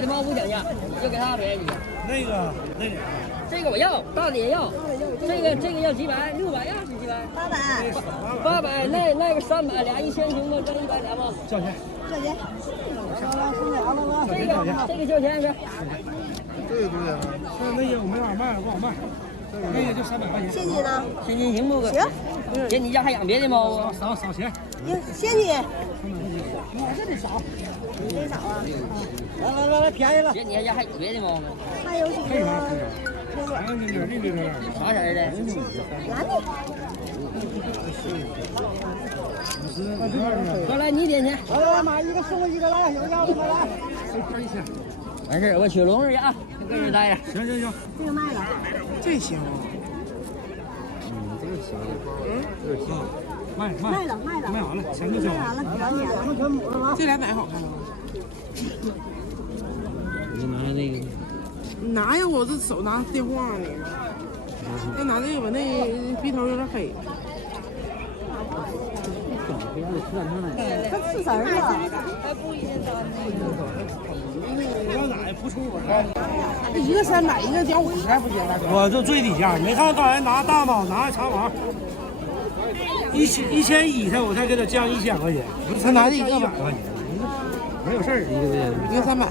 小的猫不讲价，就给他便宜。那个，这个我要，大的也要。这个要几百？600呀，是几百？800，那个300，俩1000行吗？跟100俩吗？交钱。这个交钱是。这个多少钱？那个我没法卖，不好卖。那个就300块钱。现金呢？现金行不？行。姐，你家还养别的猫啊？少钱。现金。我这得少。你这少啊？来，便宜了。姐，你家还有别的猫吗？还有几个？啥色儿的？蓝的。过来，你点钱。来，买一个送一个，来，有要的吗？来。完事儿，我去笼子去啊，你搁这待着。行。这个卖了。这行。这个行。这个行。卖完了，钱就交完了。这俩哪好看啊？你拿那个。拿呀，我这手拿电话呢。要拿这个吧，那鼻头有点黑。它刺身了。要哪也不出我。一个300，一个交50不行了。我就最低价，没看刚才拿大猫拿长毛，1100才我才给他降1000块钱，他拿这100块钱，没有事儿，1个300。